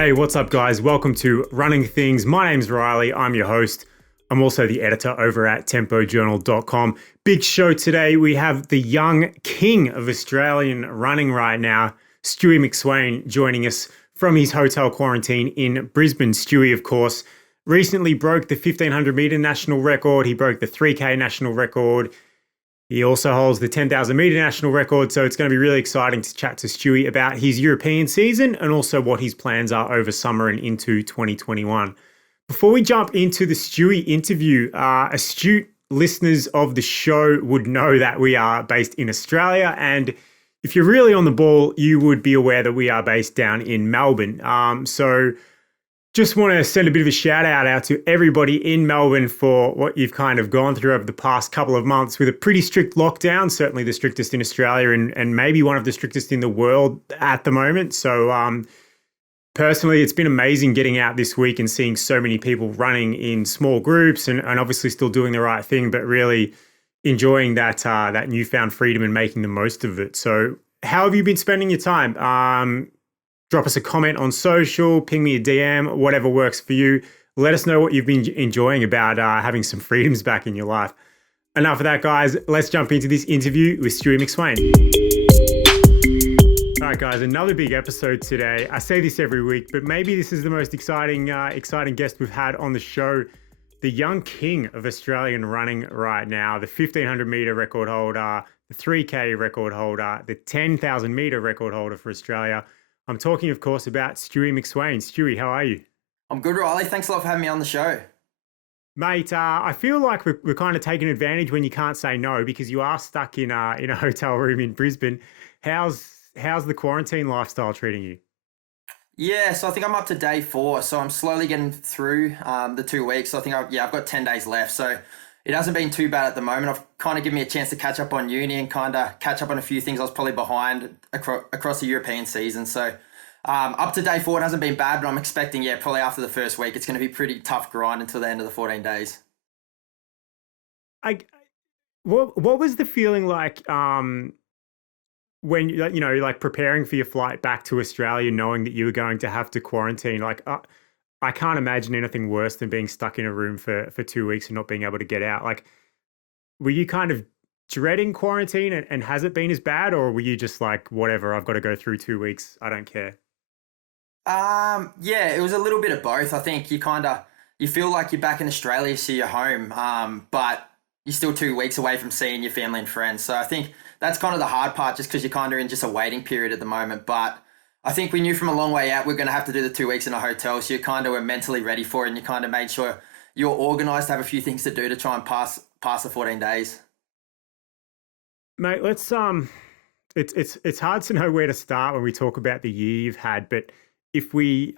Hey, what's up, guys? Welcome to Running Things. My name's Riley. I'm your host. I'm also the editor over at tempojournal.com. Big show today. We have the young king of Australian running right now, Stewy McSweyn, joining us from his hotel quarantine in Brisbane. Stewy, of course, recently broke the 1500 meter national record. He broke the 3K national record. He also holds the 10,000 meter national record, so it's going to be really exciting to chat to Stewy about his European season and also what his plans are over summer and into 2021. Before we jump into the Stewy interview, astute listeners of the show would know that we are based in Australia, and if you're really on the ball, you would be aware that we are based down in Melbourne. So just want to send a bit of a shout out to everybody in Melbourne for what you've kind of gone through over the past couple of months with a pretty strict lockdown, certainly the strictest in Australia and maybe one of the strictest in the world at the moment. So personally, it's been amazing getting out this week and seeing so many people running in small groups and obviously still doing the right thing, but really enjoying that newfound freedom and making the most of it. So how have you been spending your time? Drop us a comment on social, ping me a DM, whatever works for you. Let us know what you've been enjoying about having some freedoms back in your life. Enough of that, guys. Let's jump into this interview with Stewy McSweyn. All right, guys, another big episode today. I say this every week, but maybe this is the most exciting guest we've had on the show. The young king of Australian running right now, the 1500 meter record holder, the 3K record holder, the 10,000 meter record holder for Australia. I'm talking, of course, about Stewy McSweyn. Stewy, how are you? I'm good, Riley. Thanks a lot for having me on the show. Mate, I feel like we're kind of taking advantage when you can't say no because you are stuck in a hotel room in Brisbane. How's the quarantine lifestyle treating you? Yeah, so I think I'm up to day 4, so I'm slowly getting through the 2 weeks. So I think I've got 10 days left, so it hasn't been too bad at the moment. I've kind of given me a chance to catch up on uni and kind of catch up on a few things I was probably behind across the European season. So up to day 4, it hasn't been bad, but I'm expecting, probably after the first week, it's going to be pretty tough grind until the end of the 14 days. What was the feeling like when like preparing for your flight back to Australia, knowing that you were going to have to quarantine? Like I can't imagine anything worse than being stuck in a room for 2 weeks and not being able to get out. Like, were you kind of dreading quarantine and has it been as bad, or were you just like, whatever, I've got to go through 2 weeks, I don't care? Yeah, it was a little bit of both. I think you feel like you're back in Australia, so you're home, but you're still 2 weeks away from seeing your family and friends. So I think that's kind of the hard part, just because you're kind of in just a waiting period at the moment. But I think we knew from a long way out we're going to have to do the 2 weeks in a hotel, so you kind of were mentally ready for it, and you kind of made sure you're organised to have a few things to do to try and pass the 14 days. Mate, let's it's hard to know where to start when we talk about the year you've had, but if we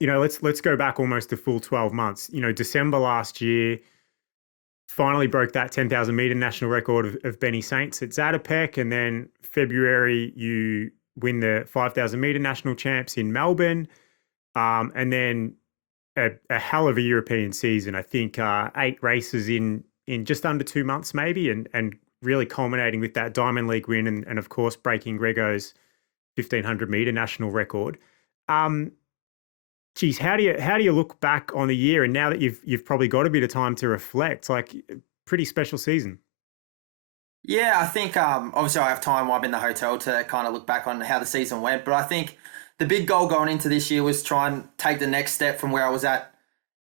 let's go back almost a full 12 months. December last year, finally broke that 10,000 meter national record of Benny Saints at Zatopek, and then February you win the 5,000 meter national champs in Melbourne, and then a hell of a European season. I think 8 races in just under 2 months maybe, and really culminating with that Diamond League win and of course breaking Grego's 1500 meter national record. Geez, how do you look back on the year, and now that you've probably got a bit of time to reflect? Like, pretty special season. Yeah, I think obviously I have time while I'm in the hotel to kind of look back on how the season went. But I think the big goal going into this year was try and take the next step from where I was at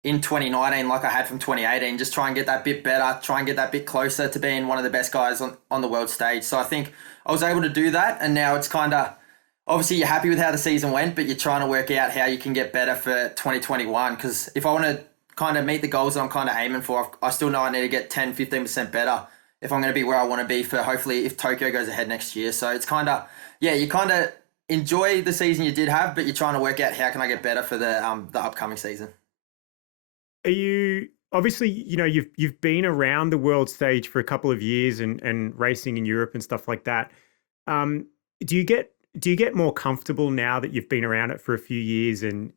in 2019, like I had from 2018. Just try and get that bit better, try and get that bit closer to being one of the best guys on the world stage. So I think I was able to do that, and now it's kind of, obviously you're happy with how the season went, but you're trying to work out how you can get better for 2021. Because if I want to kind of meet the goals that I'm kind of aiming for, I still know I need to get 10-15% better if I'm going to be where I want to be for, hopefully, if Tokyo goes ahead next year. So it's kind of, you kind of enjoy the season you did have, but you're trying to work out how can I get better for the upcoming season. Are you, obviously, you've been around the world stage for a couple of years and racing in Europe and stuff like that. Do you get more comfortable now that you've been around it for a few years and,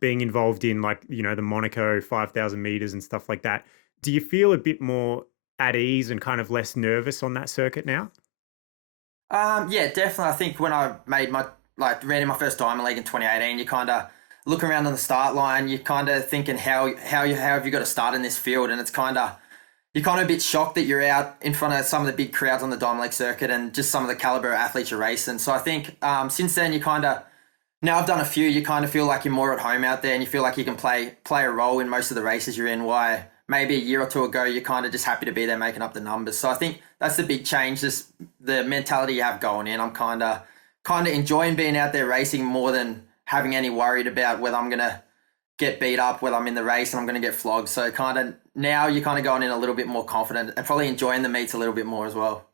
being involved in the Monaco 5,000 meters and stuff like that? Do you feel a bit more at ease and kind of less nervous on that circuit now? Yeah, definitely. I think when I made my like ran in my first Diamond League in 2018, you kind of look around on the start line, you're kind of thinking how have you got to start in this field, and it's you're kind of a bit shocked that you're out in front of some of the big crowds on the Diamond League circuit and just some of the caliber of athletes you're racing. So I think since then now I've done a few, you kind of feel like you're more at home out there and you feel like you can play a role in most of the races you're in. Why maybe a year or two ago you're kind of just happy to be there making up the numbers. So I think that's the big change, just the mentality you have going in. I'm kind of enjoying being out there racing more than having any worried about whether I'm going to get beat up, whether I'm in the race and I'm going to get flogged. So now you're kind of going in a little bit more confident and probably enjoying the meets a little bit more as well.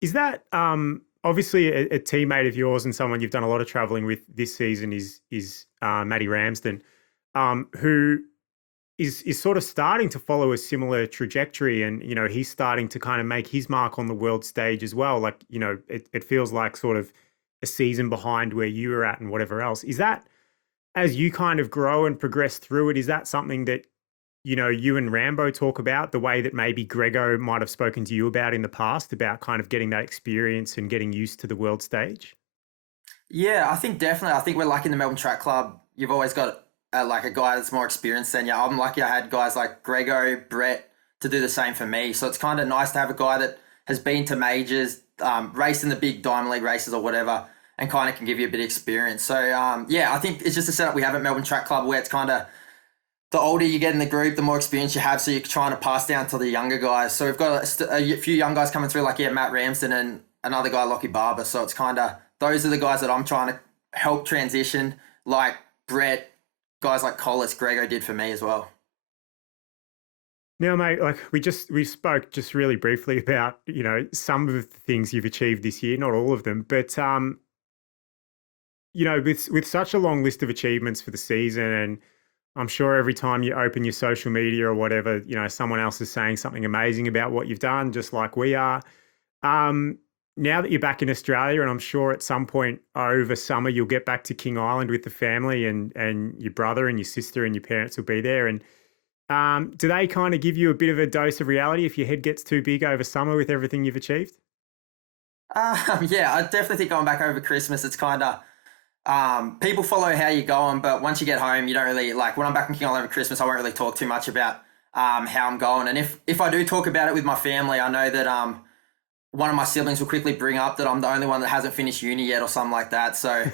Is that obviously a teammate of yours and someone you've done a lot of traveling with this season is Matty Ramsden, who is sort of starting to follow a similar trajectory, and he's starting to kind of make his mark on the world stage as well. Like it feels like sort of a season behind where you were at and whatever else. Is that, as you kind of grow and progress through it, is that something that you and Rambo talk about, the way that maybe Grego might have spoken to you about in the past, about kind of getting that experience and getting used to the world stage? Yeah, I think definitely. I think we're lucky in the Melbourne Track Club. You've always got like a guy that's more experienced than you. I'm lucky I had guys like Grego, Brett to do the same for me. So it's kind of nice to have a guy that has been to majors, raced in the big Diamond League races or whatever, and kind of can give you a bit of experience. So yeah, I think it's just a setup we have at Melbourne Track Club where it's kind of, the older you get in the group, the more experience you have, so you're trying to pass down to the younger guys. So we've got a few young guys coming through, like Matt Ramsden and another guy, Lockie Barber. So it's kind of, those are the guys that I'm trying to help transition, like Brett, guys like Collis, Grego did for me as well. Now, mate, like we spoke just really briefly about some of the things you've achieved this year, not all of them, but with such a long list of achievements for the season, and I'm sure every time you open your social media or whatever, someone else is saying something amazing about what you've done, just like we are. Now that you're back in Australia, and I'm sure at some point over summer you'll get back to King Island with the family, and your brother and your sister and your parents will be there. And do they kind of give you a bit of a dose of reality if your head gets too big over summer with everything you've achieved? Yeah, I definitely think going back over Christmas, it's kind of, people follow how you're going, but once you get home, you don't really, like when I'm back in King Island over Christmas, I won't really talk too much about how I'm going. And if I do talk about it with my family, I know that one of my siblings will quickly bring up that I'm the only one that hasn't finished uni yet or something like that. So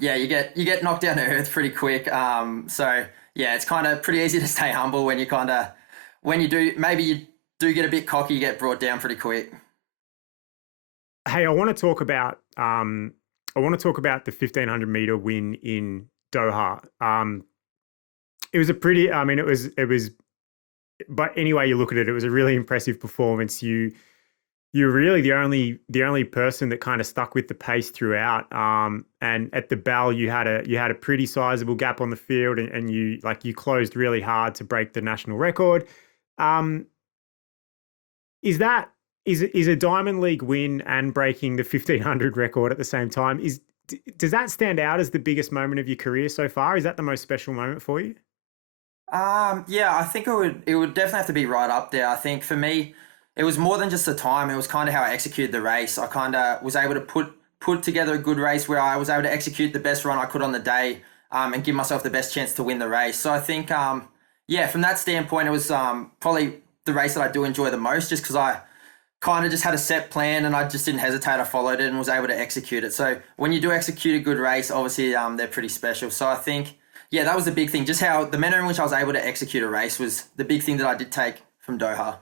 yeah, you get knocked down to earth pretty quick. So yeah, it's kind of pretty easy to stay humble when you do get a bit cocky, you get brought down pretty quick. Hey, I want to talk about the 1500 meter win in Doha. It was it was, but anyway you look at it, it was a really impressive performance. You're really the only person that kind of stuck with the pace throughout. And at the bell, you had a pretty sizable gap on the field, and you closed really hard to break the national record. Is a Diamond League win and breaking the 1500 record at the same time, does that stand out as the biggest moment of your career so far? Is that the most special moment for you? Yeah, I think it would definitely have to be right up there. I think for me, it was more than just the time. It was kind of how I executed the race. I kind of was able to put together a good race where I was able to execute the best run I could on the day, and give myself the best chance to win the race. So I think, yeah, from that standpoint, it was probably the race that I do enjoy the most, just because I kind of just had a set plan and I just didn't hesitate. I followed it and was able to execute it. So when you do execute a good race, obviously they're pretty special. So I think, yeah, that was the big thing. Just how the manner in which I was able to execute a race was the big thing that I did take from Doha.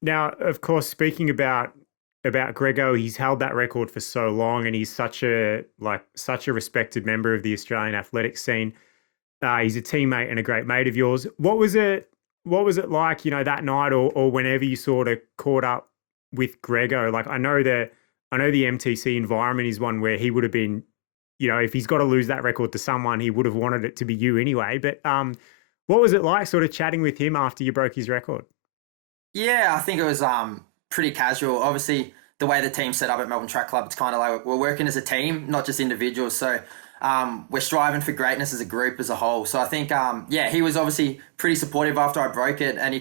Now, of course, speaking about Grego, he's held that record for so long, and he's such a respected member of the Australian athletics scene. He's a teammate and a great mate of yours. What was it like, that night or whenever you sort of caught up with Grego? Like, I know the MTC environment is one where he would have been, if he's got to lose that record to someone, he would have wanted it to be you anyway. But what was it like sort of chatting with him after you broke his record? Yeah, I think it was pretty casual. Obviously, the way the team's set up at Melbourne Track Club, it's kind of like we're working as a team, not just individuals. So we're striving for greatness as a group, as a whole. So I think, yeah, he was obviously pretty supportive after I broke it, and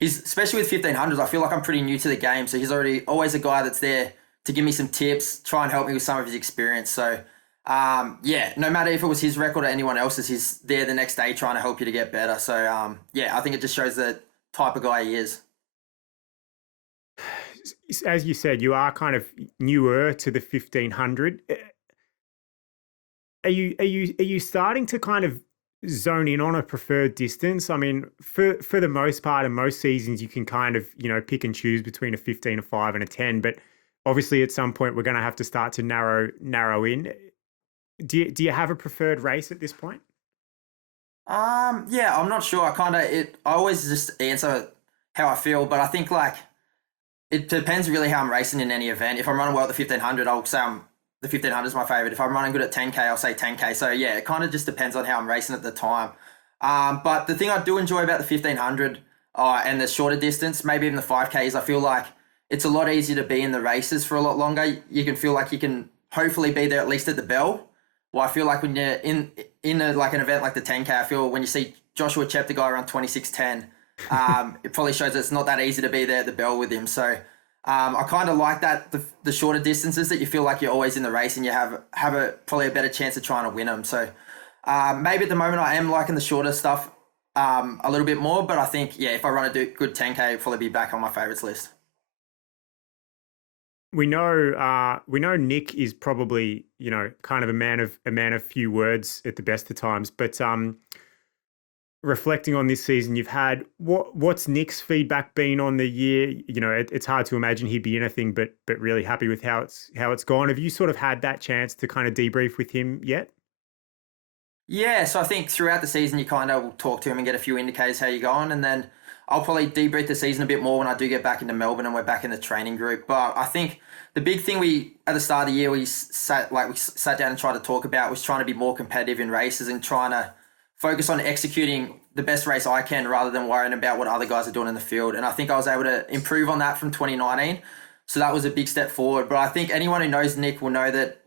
he's especially with 1500s. I feel like I'm pretty new to the game, so he's always a guy that's there to give me some tips, try and help me with some of his experience. So, yeah, no matter if it was his record or anyone else's, he's there the next day trying to help you to get better. So, yeah, I think it just shows the type of guy he is. As you said, you are kind of newer to the 1500. Are you starting to kind of zone in on a preferred distance? I mean, for the most part, in most seasons, you can kind of, pick and choose between a 15, a 5, and a 10. But obviously, at some point, we're going to have to start to narrow in. Do you have a preferred race at this point? Yeah, I'm not sure. I always just answer how I feel, but I think like it depends really how I'm racing in any event. If I'm running well at the 1500, I'll say the 1500 is my favorite. If I'm running good at 10K, I'll say 10K. So yeah, it kind of just depends on how I'm racing at the time. But the thing I do enjoy about the 1500 and the shorter distance, maybe even the 5K, is I feel like it's a lot easier to be in the races for a lot longer. You can feel like you can hopefully be there at least at the bell. Well, I feel like when you're like an event like the 10K, I feel when you see Joshua Chep, the guy around 26:10, it probably shows that it's not that easy to be there at the bell with him. So I kind of like that the shorter distances that you feel like you're always in the race and you have probably a better chance of trying to win them. So maybe at the moment I am liking the shorter stuff a little bit more, but I think if I run a good 10K, it'll probably be back on my favorites list. We know Nick is probably, kind of a man of few words at the best of times, but reflecting on this season you've had, what's Nick's feedback been on the year? It's hard to imagine he'd be anything but really happy with how it's gone. Have you sort of had that chance to kind of debrief with him yet? Yeah, so I think throughout the season you kind of will talk to him and get a few indicators how you're going, and then I'll probably debrief the season a bit more when I do get back into Melbourne and we're back in the training group. But I think the big thing at the start of the year we sat down and tried to talk about was trying to be more competitive in races and trying to focus on executing the best race I can rather than worrying about what other guys are doing in the field. And I think I was able to improve on that from 2019. So that was a big step forward. But I think anyone who knows Nick will know that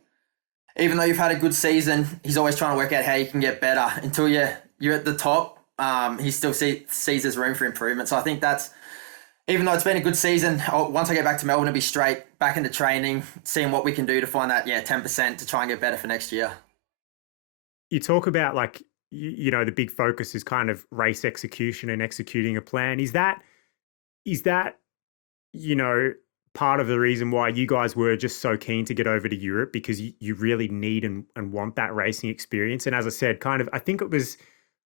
even though you've had a good season, he's always trying to work out how you can get better. Until you're at the top, he still sees there's room for improvement. So I think even though it's been a good season, once I get back to Melbourne, it'll be straight back into training, seeing what we can do to find that 10% to try and get better for next year. You talk about the big focus is kind of race execution and executing a plan. Is that part of the reason why you guys were just so keen to get over to Europe, because you really need and want that racing experience? And as I said,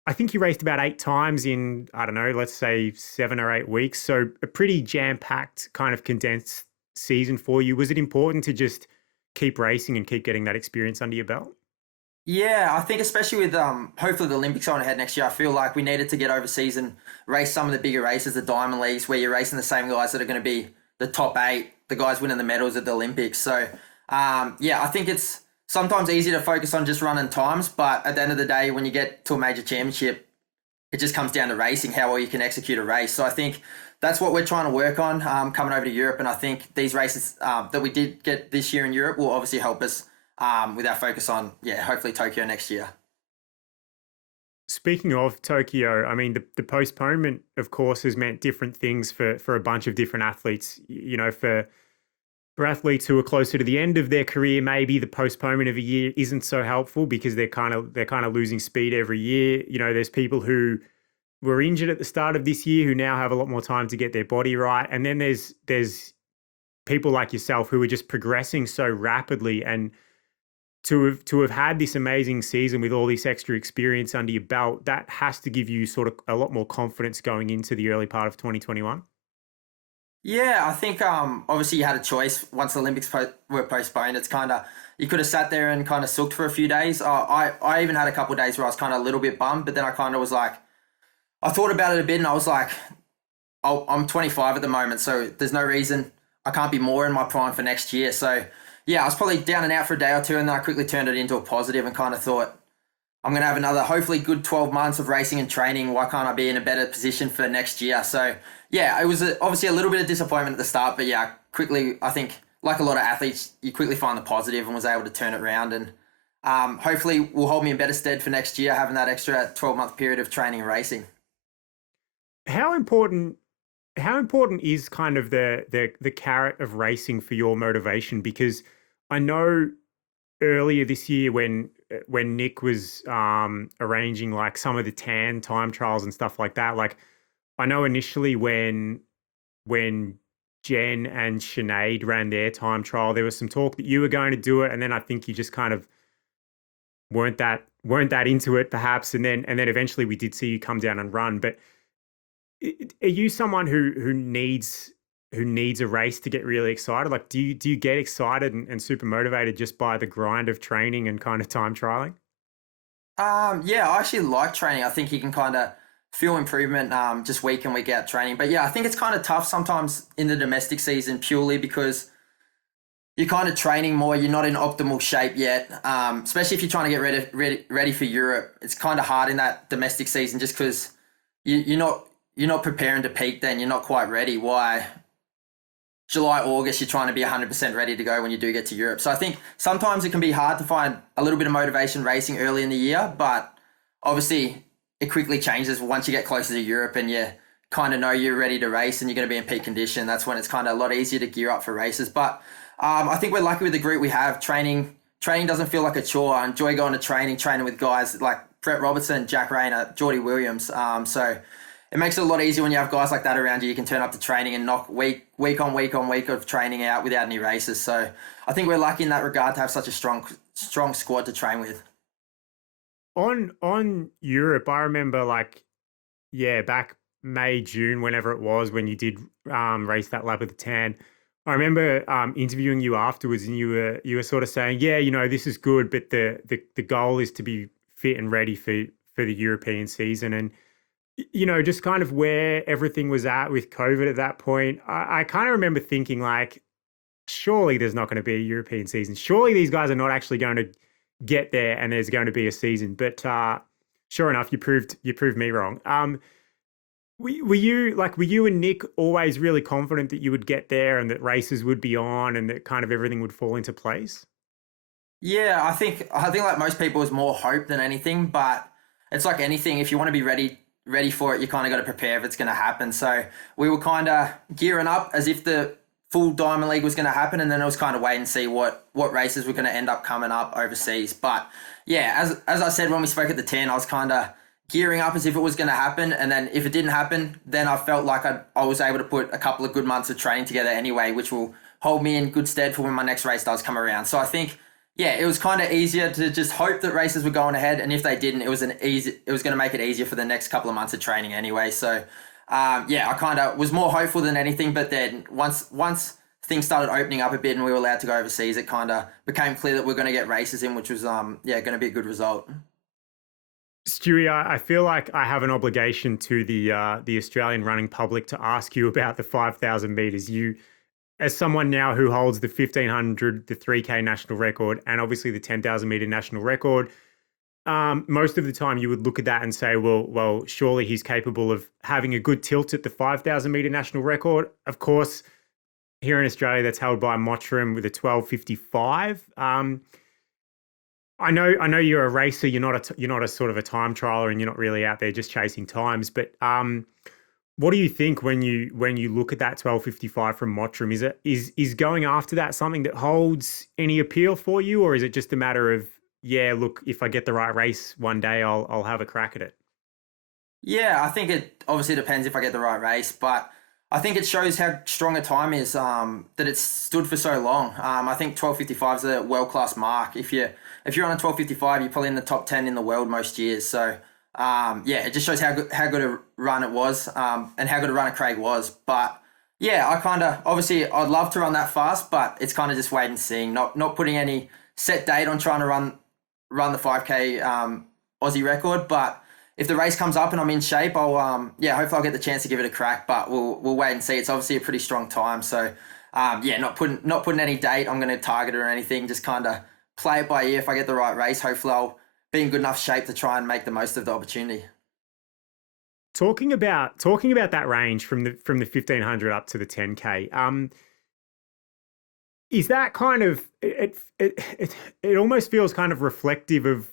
I think you raced about 8 times in, I don't know, let's say 7 or 8 weeks. So a pretty jam-packed kind of condensed season for you. Was it important to just keep racing and keep getting that experience under your belt? Yeah, I think especially with hopefully the Olympics on ahead next year, I feel like we needed to get overseas and race some of the bigger races, the Diamond Leagues, where you're racing the same guys that are going to be the top 8, the guys winning the medals at the Olympics. So, I think it's sometimes easy to focus on just running times, but at the end of the day, when you get to a major championship, it just comes down to racing, how well you can execute a race. So I think that's what we're trying to work on coming over to Europe. And I think these races that we did get this year in Europe will obviously help us with our focus on, hopefully Tokyo next year. Speaking of Tokyo, I mean, the postponement, of course, has meant different things for a bunch of different athletes. For athletes who are closer to the end of their career, maybe the postponement of a year isn't so helpful because they're kind of losing speed every year. There's people who were injured at the start of this year who now have a lot more time to get their body right, and then there's people like yourself who are just progressing so rapidly, and to have had this amazing season with all this extra experience under your belt, that has to give you sort of a lot more confidence going into the early part of 2021. Yeah, I think obviously you had a choice once the Olympics were postponed. It's kind of, you could have sat there and kind of sooked for a few days. I even had a couple of days where I was kind of a little bit bummed, but then I kind of was like, I thought about it a bit and I was like, I'm 25 at the moment, so there's no reason I can't be more in my prime for next year. So yeah, I was probably down and out for a day or two, and then I quickly turned it into a positive and kind of thought, I'm going to have another hopefully good 12 months of racing and training. Why can't I be in a better position for next year? So yeah, it was obviously a little bit of disappointment at the start, but yeah, quickly, I think like a lot of athletes, you quickly find the positive and was able to turn it around, and hopefully will hold me in better stead for next year, having that extra 12-month period of training and racing. How important how important is kind of the carrot of racing for your motivation? Because I know earlier this year when Nick was arranging like some of the tan time trials and stuff like that, like I know initially when Jen and Sinead ran their time trial, there was some talk that you were going to do it, and then I think you just kind of weren't that into it, perhaps, and then eventually we did see you come down and run. But are you someone who needs a race to get really excited? Like, do you get excited and super motivated just by the grind of training and kind of time trialing? Yeah, I actually like training. I think you can kind of feel improvement just week in, week out training. But yeah, I think it's kind of tough sometimes in the domestic season purely because you're kind of training more. You're not in optimal shape yet, especially if you're trying to get ready for Europe. It's kind of hard in that domestic season just because you're not preparing to peak. Then you're not quite ready. Why July, August, you're trying to be 100% ready to go when you do get to Europe. So I think sometimes it can be hard to find a little bit of motivation racing early in the year, but obviously it quickly changes once you get closer to Europe and you kind of know you're ready to race and you're going to be in peak condition. That's when it's kind of a lot easier to gear up for races. But I think we're lucky with the group we have. Training doesn't feel like a chore. I enjoy going to training with guys like Brett Robertson, Jack Rayner, Geordie Williams. So it makes it a lot easier when you have guys like that around you. You can turn up to training and knock week on week of training out without any races. So I think we're lucky in that regard to have such a strong squad to train with. On Europe, I remember like, yeah, back May, June, whenever it was when you did race that lap of the tan. I remember interviewing you afterwards, and you were sort of saying, yeah, this is good, but the goal is to be fit and ready for the European season. And just kind of where everything was at with COVID at that point, I kind of remember thinking like, surely there's not going to be a European season. Surely these guys are not actually going to get there, and there's going to be a season. But sure enough, you proved me wrong. Were you and Nick always really confident that you would get there and that races would be on and that kind of everything would fall into place? Yeah, I think like most people, it's more hope than anything, but it's like anything. If you want to be ready for it, you kind of got to prepare if it's going to happen. So we were kind of gearing up as if the full Diamond League was going to happen, and then it was kind of wait and see what races were going to end up coming up overseas. But yeah, as I said when we spoke at the 10, I was kind of gearing up as if it was going to happen, and then if it didn't happen, then I felt like I was able to put a couple of good months of training together anyway, which will hold me in good stead for when my next race does come around. So I think, yeah, it was kind of easier to just hope that races were going ahead, and if they didn't, it was going to make it easier for the next couple of months of training anyway. So yeah, I kind of was more hopeful than anything, but then once things started opening up a bit and we were allowed to go overseas, it kind of became clear that we're going to get races in, which was yeah, going to be a good result. Stewie, I feel like I have an obligation to the Australian running public to ask you about the 5,000 meters. You, as someone now who holds the 1,500, the 3K national record, and obviously the 10,000 meter national record, most of the time you would look at that and say, well, surely he's capable of having a good tilt at the 5,000 meter national record. Of course, here in Australia, that's held by Mottram with a 12:55. I know you're a racer. You're not a sort of a time trialer, and you're not really out there just chasing times. But what do you think when you look at that 12:55 from Mottram? Is going after that something that holds any appeal for you, or is it just a matter of, yeah, look, if I get the right race one day, I'll have a crack at it? Yeah, I think it obviously depends if I get the right race, but I think it shows how strong a time is that it's stood for so long. I think 12:55 is a world class mark. If you're on a 12:55, you're probably in the top 10 in the world most years. So yeah, it just shows how good a run it was and how good a runner Craig was. But yeah, I kind of obviously I'd love to run that fast, but it's kind of just wait and seeing. Not putting any set date on trying to run the 5K Aussie record, but if the race comes up and I'm in shape, I'll yeah, hopefully I'll get the chance to give it a crack. But we'll wait and see. It's obviously a pretty strong time, so yeah, not putting any date I'm going to target it or anything. Just kind of play it by ear. If I get the right race, hopefully I'll be in good enough shape to try and make the most of the opportunity. Talking about that range from the 1,500 up to the 10K. Is that kind of it almost feels kind of reflective of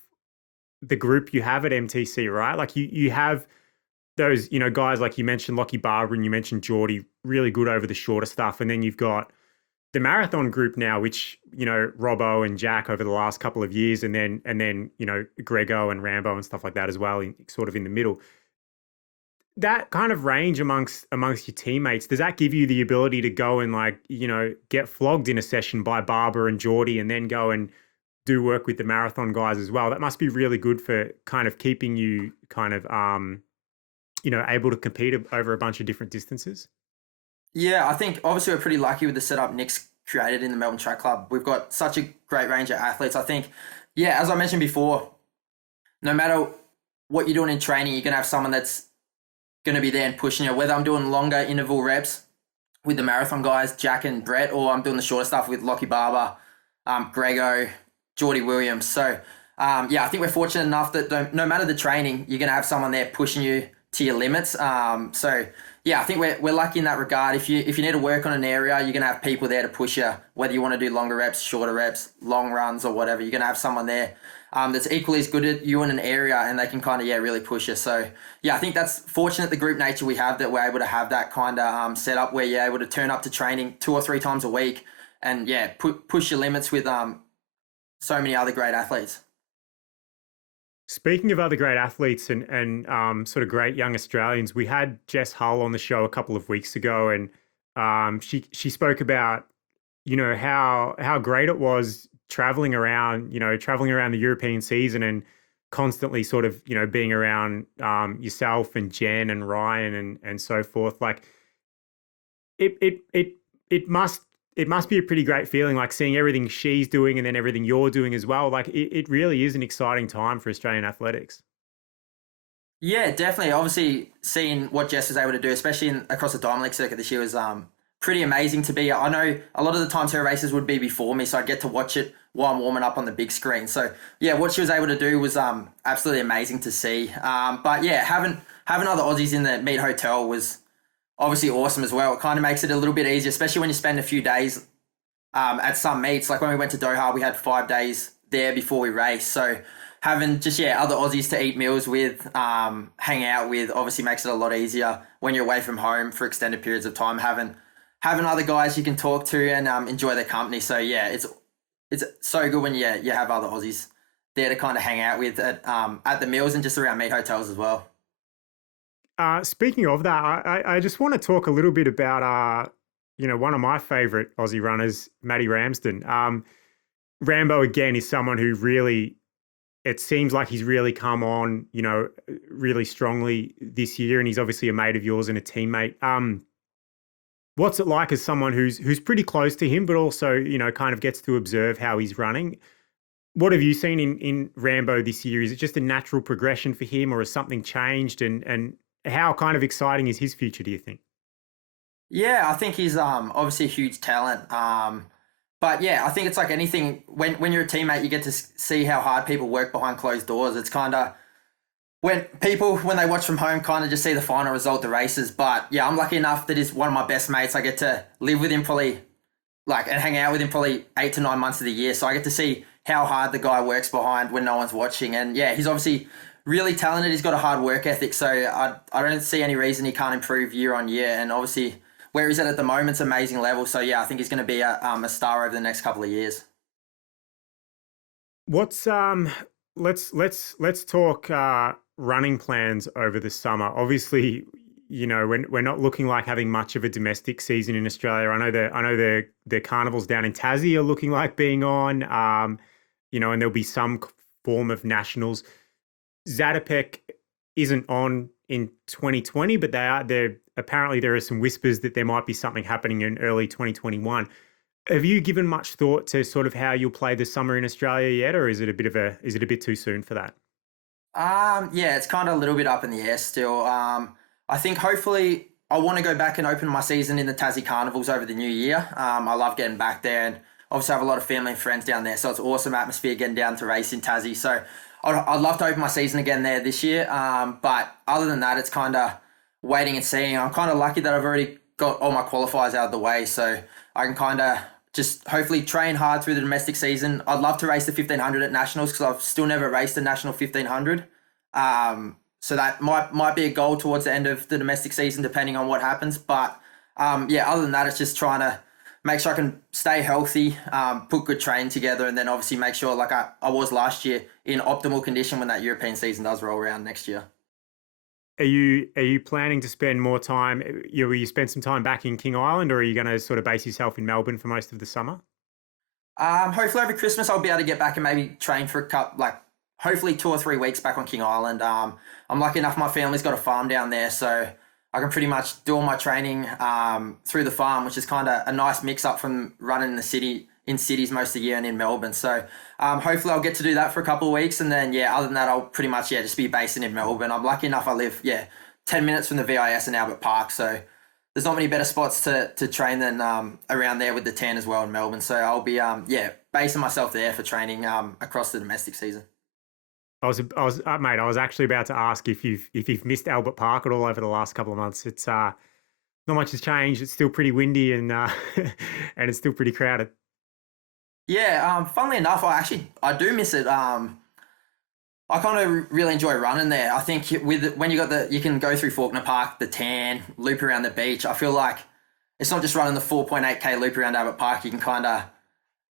the group you have at MTC, right? Like you have those, guys like you mentioned, Lockie Barber, and you mentioned Geordie, really good over the shorter stuff. And then you've got the marathon group now, which, Robbo and Jack over the last couple of years, and then, Grego and Rambo and stuff like that as well, sort of in the middle. That kind of range amongst your teammates, does that give you the ability to go and get flogged in a session by Barber and Geordie and then go and do work with the marathon guys as well? That must be really good for kind of keeping you kind of, able to compete over a bunch of different distances. Yeah, I think obviously we're pretty lucky with the setup Nick's created in the Melbourne Track Club. We've got such a great range of athletes. I think, as I mentioned before, no matter what you're doing in training, you're going to have someone that's going to be there and pushing you, whether I'm doing longer interval reps with the marathon guys, Jack and Brett, or I'm doing the shorter stuff with Lockie Barber, Grego, Geordie Williams. So, I think we're fortunate enough that no matter the training, you're going to have someone there pushing you to your limits. I think we're lucky in that regard. If you need to work on an area, you're going to have people there to push you, whether you want to do longer reps, shorter reps, long runs or whatever. You're going to have someone there that's equally as good at you in an area, and they can kind of, really push you. So, I think that's fortunate, the group nature we have, that we're able to have that kind of setup where you're able to turn up to training 2 or 3 times a week and, push your limits with so many other great athletes. Speaking of other great athletes and sort of great young Australians, we had Jess Hull on the show a couple of weeks ago, and she spoke about how great it was traveling around the European season and constantly sort of being around yourself and Jen and Ryan and so forth. Like it must be a pretty great feeling, like seeing everything she's doing and then everything you're doing as well. Like it really is an exciting time for Australian athletics. Yeah, definitely. Obviously, seeing what Jess was able to do, especially across the Diamond League circuit this year, was pretty amazing to be. I know a lot of the times her races would be before me, so I'd get to watch it while I'm warming up on the big screen. So what she was able to do was absolutely amazing to see. Having other Aussies in the meet hotel was obviously awesome as well. It kind of makes it a little bit easier, especially when you spend a few days at some meets. Like when we went to Doha, we had 5 days there before we raced. So having just other Aussies to eat meals with, hang out with, obviously makes it a lot easier when you're away from home for extended periods of time. Having other guys you can talk to and enjoy their company. So it's so good when you have other Aussies there to kind of hang out with at the meals and just around meet hotels as well. Speaking of that, I just want to talk a little bit about one of my favorite Aussie runners, Matty Ramsden. Rambo again is someone who really, it seems like he's really come on, really strongly this year, and he's obviously a mate of yours and a teammate. What's it like as someone who's pretty close to him, but also kind of gets to observe how he's running? What have you seen in Rambo this year? Is it just a natural progression for him, or has something changed? And how kind of exciting is his future, do you think? Yeah, I think he's obviously a huge talent. I think it's like anything. When you're a teammate, you get to see how hard people work behind closed doors. It's kind of when they watch from home, kind of just see the final result, the races. But I'm lucky enough that he's one of my best mates. I get to live with him and hang out with him probably 8 to 9 months of the year. So I get to see how hard the guy works behind when no one's watching. And he's obviously really talented. He's got a hard work ethic. So I don't see any reason he can't improve year on year. And obviously where he's at the moment's amazing level. So I think he's going to be a star over the next couple of years. What's let's talk running plans over the summer. Obviously, we're not looking like having much of a domestic season in Australia. I know the carnivals down in Tassie are looking like being on, and there'll be some form of nationals. Zatopek isn't on in 2020, but apparently there are some whispers that there might be something happening in early 2021. Have you given much thought to sort of how you'll play this summer in Australia yet, or is it a bit too soon for that? It's kind of a little bit up in the air still. I think hopefully I want to go back and open my season in the Tassie Carnivals over the new year. I love getting back there, and obviously I have a lot of family and friends down there, so it's awesome atmosphere getting down to race in Tassie. So I'd love to open my season again there this year. But other than that, it's kind of waiting and seeing. I'm kind of lucky that I've already got all my qualifiers out of the way, so I can kind of just hopefully train hard through the domestic season. I'd love to race the 1500 at Nationals because I've still never raced a National 1500. so that might be a goal towards the end of the domestic season, depending on what happens. But other than that, it's just trying to make sure I can stay healthy, put good training together, and then obviously make sure, like I was last year, in optimal condition when that European season does roll around next year. Are you planning to spend more time? Will you spend some time back in King Island, or are you going to sort of base yourself in Melbourne for most of the summer? Hopefully over Christmas I'll be able to get back and maybe train for hopefully 2 or 3 weeks back on King Island. I'm lucky enough my family's got a farm down there, so I can pretty much do all my training through the farm, which is kind of a nice mix up from running in cities most of the year and in Melbourne. So hopefully I'll get to do that for a couple of weeks, and then other than that I'll pretty much just be based in Melbourne. I'm lucky enough I live 10 minutes from the VIS in Albert Park, so there's not many better spots to train than around there with the tan as well in Melbourne. So I'll be basing myself there for training across the domestic season. I was actually about to ask if you've missed Albert Park at all over the last couple of months. It's not much has changed. It's still pretty windy and and it's still pretty crowded. Yeah, funnily enough, I do miss it. I kind of really enjoy running there. I think when you can go through Faulkner Park, the tan, loop around the beach. I feel like it's not just running the 4.8K loop around Albert Park. You can kind of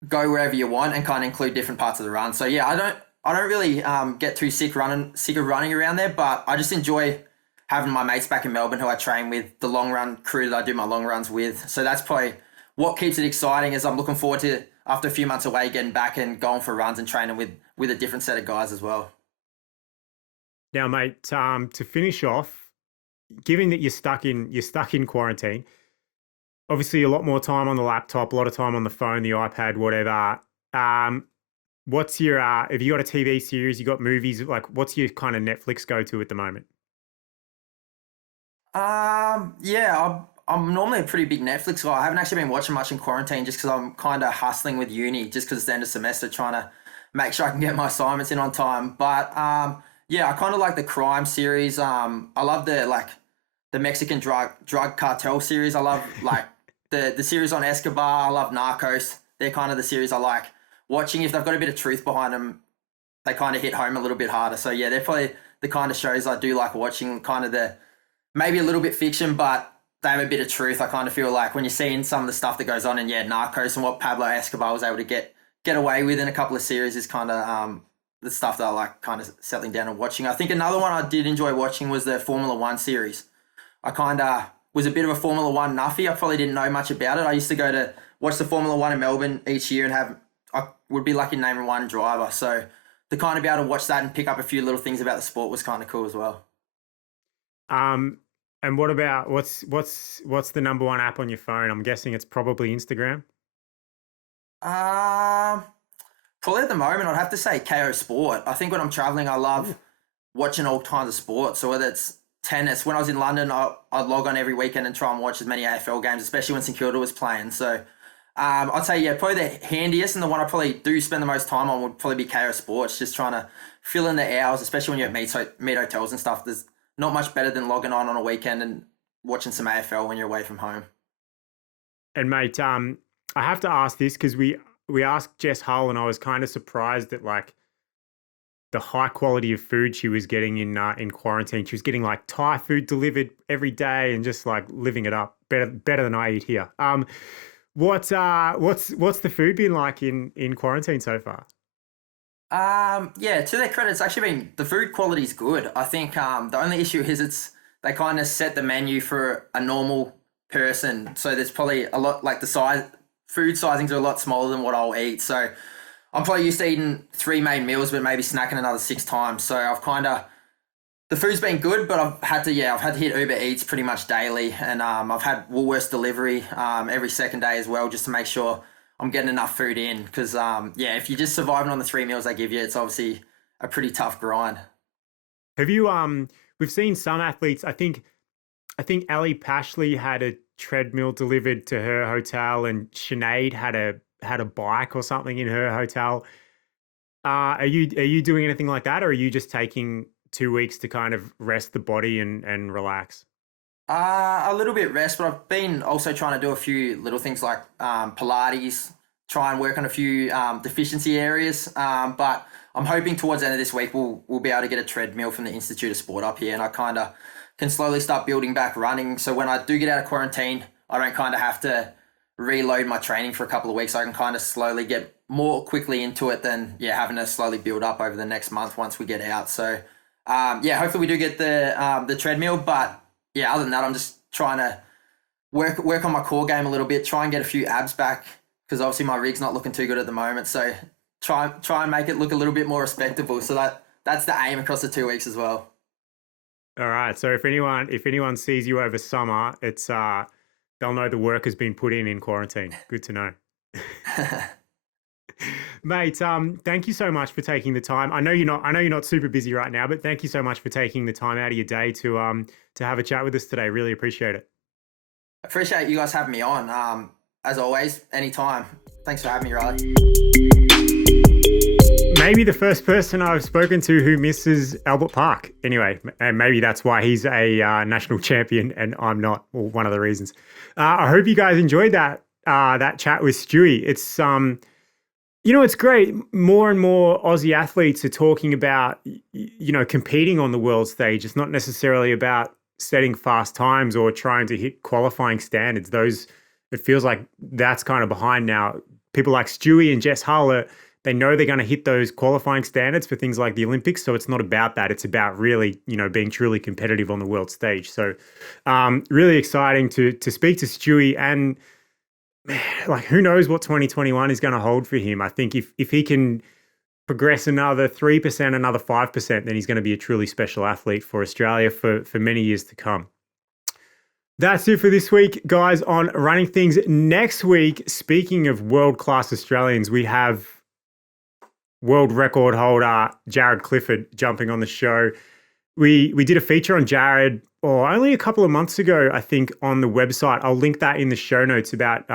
go wherever you want and kind of include different parts of the run. So I don't really get too sick of running around there, but I just enjoy having my mates back in Melbourne who I train with, the long run crew that I do my long runs with. So that's probably what keeps it exciting, is I'm looking forward to, after a few months away, getting back and going for runs and training with a different set of guys as well. Now, mate, to finish off, given that you're stuck in quarantine, obviously a lot more time on the laptop, a lot of time on the phone, the iPad, whatever. What's your have you got a TV series? You got movies? Like, what's your kind of Netflix go to at the moment? I'm normally a pretty big Netflix guy. I haven't actually been watching much in quarantine just because I'm kind of hustling with uni, just because it's the end of semester, trying to make sure I can get my assignments in on time. But I kind of like the crime series. I love the Mexican drug cartel series. I love the series on Escobar. I love Narcos. They're kind of the series I like watching. If they've got a bit of truth behind them, they kind of hit home a little bit harder. So they're probably the kind of shows I do like watching, kind of maybe a little bit fiction, but they have a bit of truth. I kind of feel like when you're seeing some of the stuff that goes on in Narcos and what Pablo Escobar was able to get away with in a couple of series is kind of the stuff that I like kind of settling down and watching. I think another one I did enjoy watching was the Formula One series. I kind of was a bit of a Formula One nuffy. I probably didn't know much about it. I used to go to watch the Formula One in Melbourne each year and I would be lucky naming one driver. So to kind of be able to watch that and pick up a few little things about the sport was kind of cool as well. And what about what's the number one app on your phone? I'm guessing it's probably Instagram. Probably at the moment I'd have to say KO Sport. I think when I'm traveling, I love watching all kinds of sports. So whether it's tennis, when I was in London, I'd log on every weekend and try and watch as many AFL games, especially when St Kilda was playing. So I'd say, probably the handiest and the one I probably do spend the most time on would probably be KO Sports, just trying to fill in the hours, especially when you're at meet hotels and stuff. There's not much better than logging on a weekend and watching some AFL when you're away from home. And mate, I have to ask this because we asked Jess Hull and I was kind of surprised at the high quality of food she was getting in quarantine. She was getting Thai food delivered every day and just living it up, better than I eat here. What's the food been like in quarantine so far? To their credit, it's actually been, the food quality is good. I think the only issue is they kind of set the menu for a normal person, so there's probably a lot food sizings are a lot smaller than what I'll eat. So I'm probably used to eating 3 main meals, but maybe snacking another 6 times. So the food's been good, but I've had to hit Uber Eats pretty much daily, and I've had Woolworths delivery every second day as well, just to make sure I'm getting enough food in. Because if you're just surviving on the 3 meals they give you, it's obviously a pretty tough grind. Have you we've seen some athletes, I think Ali Pashley had a treadmill delivered to her hotel, and Sinead had a bike or something in her hotel. Are you doing anything like that, or are you just taking 2 weeks to kind of rest the body and relax? A little bit rest, but I've been also trying to do a few little things like Pilates, try and work on a few deficiency areas. But I'm hoping towards the end of this week we'll be able to get a treadmill from the Institute of Sport up here, and I kind of can slowly start building back running. So when I do get out of quarantine, I don't kind of have to reload my training for a couple of weeks. I can kind of slowly get more quickly into it than having to slowly build up over the next month once we get out. So hopefully we do get the treadmill. But other than that, I'm just trying to work on my core game a little bit, try and get a few abs back, because obviously my rig's not looking too good at the moment. So try and make it look a little bit more respectable. So that's the aim across the 2 weeks as well. All right. So if anyone sees you over summer, it's they'll know the work has been put in quarantine. Good to know. Mate, thank you so much for taking the time. I know you're not super busy right now, but thank you so much for taking the time out of your day to have a chat with us today. Really appreciate it. Appreciate you guys having me on. As always, anytime. Thanks for having me, Riley. Maybe the first person I've spoken to who misses Albert Park. Anyway, and maybe that's why he's a national champion and I'm not. Well, one of the reasons. I hope you guys enjoyed that chat with Stewy. It's it's great. More and more Aussie athletes are talking about competing on the world stage. It's not necessarily about setting fast times or trying to hit qualifying standards. It feels like that's kind of behind now. People like Stewy and Jess Hull they know they're going to hit those qualifying standards for things like the Olympics. So it's not about that. It's about really, being truly competitive on the world stage. So really exciting to speak to Stewy, and like, who knows what 2021 is going to hold for him. I think if he can progress another 3%, another 5%, then he's going to be a truly special athlete for Australia for many years to come. That's it for this week, guys, on Running Things. Next week, speaking of world-class Australians, we have world record holder Jared Clifford jumping on the show. We did a feature on Jared only a couple of months ago, I think, on the website. I'll link that in the show notes about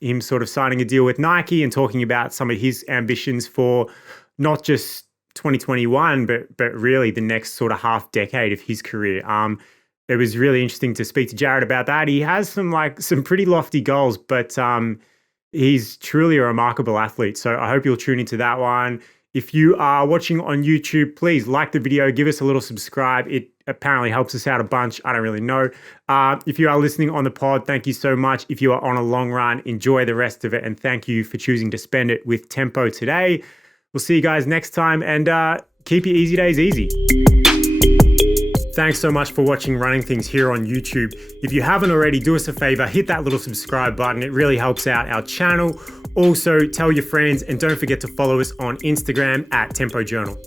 him sort of signing a deal with Nike and talking about some of his ambitions for not just 2021, but really the next sort of half decade of his career. It was really interesting to speak to Jared about that. He has some pretty lofty goals, but he's truly a remarkable athlete. So I hope you'll tune into that one. If you are watching on YouTube, please like the video, give us a little subscribe. It apparently helps us out a bunch. I don't really know. If you are listening on the pod, thank you so much. If you are on a long run, enjoy the rest of it. And thank you for choosing to spend it with Tempo today. We'll see you guys next time, and keep your easy days easy. Thanks so much for watching Running Things here on YouTube. If you haven't already, do us a favor, hit that little subscribe button. It really helps out our channel. Also, tell your friends, and don't forget to follow us on Instagram @Tempo Journal.